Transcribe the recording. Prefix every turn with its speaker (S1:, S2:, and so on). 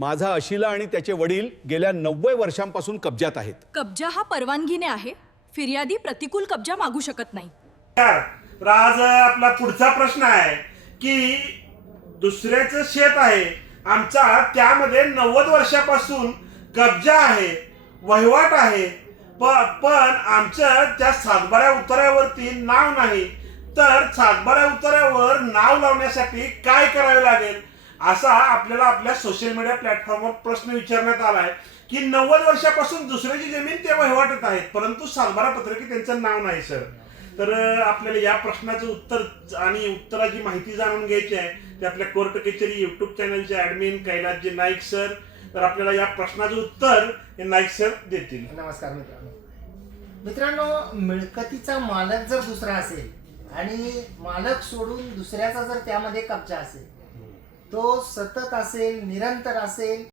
S1: माझा अशिला आणि त्याचे वडील गेल्या नव्वद वर्षांपासून कब्जात आहेत.
S2: कब्जा हा परवानगीने आहे. फिर्यादी प्रतिकूल कब्जा मागू शकत नाही.
S3: तर आज आपला पुढचा प्रश्न आहे की दुसऱ्याचं शेत आहे. आमचा त्यामध्ये नव्वद वर्षापासून कब्जा आहे वहिवाट आहे. पण आमचं त्या सातबाऱ्या उतार्यावरती नाव नाही. तर सातबाऱ्या उतार्यावर नाव लावण्यासाठी काय करावे लागेल? असा आपल्याला आपल्या सोशल मीडिया प्लॅटफॉर्मवर प्रश्न विचारण्यात आला आहे की नव्वद वर्षापासून दुसऱ्याची जमीन ते वहिवाटत आहेत परंतु सालबारा पत्रकी त्यांचं नाव नाही सर तर आपल्याला या प्रश्नाचं उत्तर आणि उत्तराची माहिती जाणून घ्यायची आहे. ते आपल्या कोर्ट कचेरी युट्यूब चॅनलचे ऍडमिन कैलासजी नाईक सर तर आपल्याला या प्रश्नाचं उत्तर हे नाईक सर देतील.
S4: नमस्कार मित्रांनो. मित्रांनो मिळकतीचा मालक जर दुसरा असेल आणि मालक सोडून दुसऱ्याचा जर त्यामध्ये कब्जा असेल तो सतत असेल निरंतर असेल